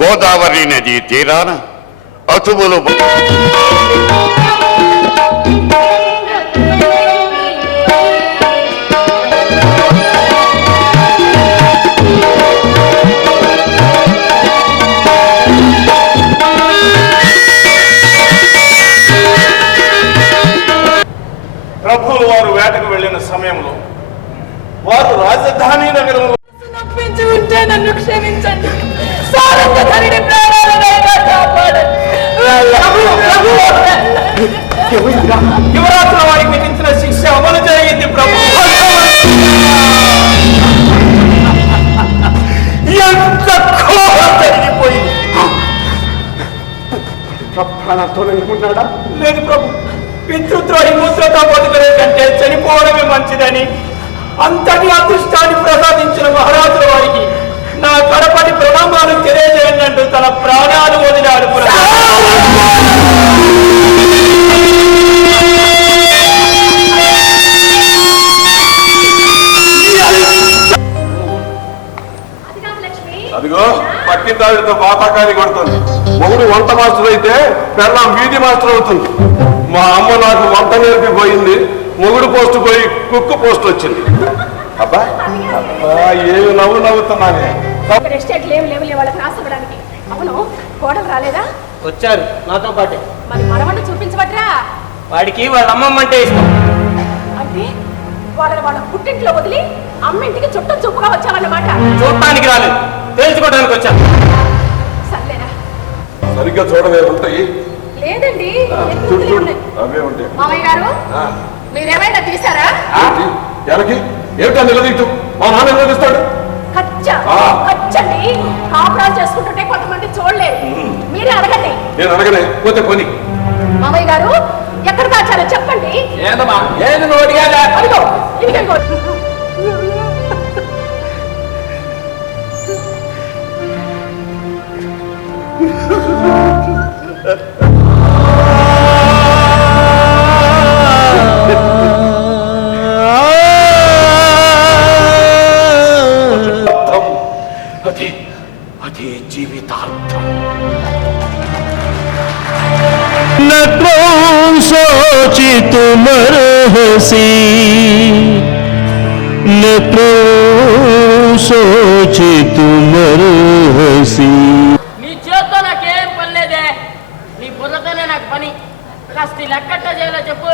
గోదావరి నది తీరాన అతువులు ప్రభువులు వారు వేటకు వెళ్ళిన సమయంలో వారు రాజధాని నగరంలో నొప్పించి ఉంటే నన్ను క్షమించండి. సారంగధరుడి ప్రాణాలనైనా కాపాడండి. యువరాజుల వారికి విధించిన శిక్ష అమలు జరిగింది ప్రభు. ఎంత ఘోరం జరిగిపోయింది. ప్రాణాలతోనే ఉన్నాడా? లేదు ప్రభు. పితృద్రోహి మూత్రతో బతుకునే కంటే చనిపోవడమే మంచిదని అంతటి అదృష్టాన్ని ప్రసాదించిన మహారాజుల వారికి నా కడపటి ప్రణామాలు తెలియజేయండి. తన ప్రాణాలు వదిలాడు. అదిగో పక్కింటాడితో బాతాకాని కొడుతుంది. మొగుడు వంట మాస్టర్ అయితే పెళ్ళాం వీధి మాస్టర్ అవుతుంది. మా అమ్మ నాకు వంట నేర్పిపోయింది. మొగుడు పోస్ట్ పోయి కుక్కు పోస్ట్ వచ్చింది. అబ్బా ఏమి నవ్వుతున్నానే. వాళ్ళకి రాసివ్వడానికి. అవును, కోడలు రాలేదా? వచ్చారు నాతో పాటే. మరి మనవన్న చూపించబట్రా? వాడికి వాళ్ళ అమ్మమ్మ అంటే ఇష్టం. అంటే వాళ్ళ పుట్టింట్లో వదిలి అమ్మింటికి చుట్టం చూపుగా వచ్చావన్నమాట. చూడటానికి రాలేదు, తెలుసుకోవడానికి వచ్చాను. సర్లేరా. సరిగ్గా చూడవే ఉంటాయి. లేదండి, అవే ఉంటాయి. మామయ్య గారు మీరేమైనా తీసారా? ఎవరికి ఏమిటా నిలదీయటం? మా నాన్న నిలదీస్తాడు. ఖచ్చండి. కాపురాలు చేసుకుంటుంటే కొంతమంది చూడలేదు. మీరే అడగండి. నేను అడగనే పోతే కొని. మామయ్య గారు ఎక్కడ దాచారో చెప్పండి. ఏందమ్మా ఏది నోటిగా? అదిగో ఇదిగో. అదే జీవితార్థం. सोची तुम रहसी न सोची तुम रहसी. నీ చేత్తో నాకేం పని లేదే, నీ బుర్రతోనే నాకు పని. కాస్త లెక్కట్ట చేయాలో చెప్పు.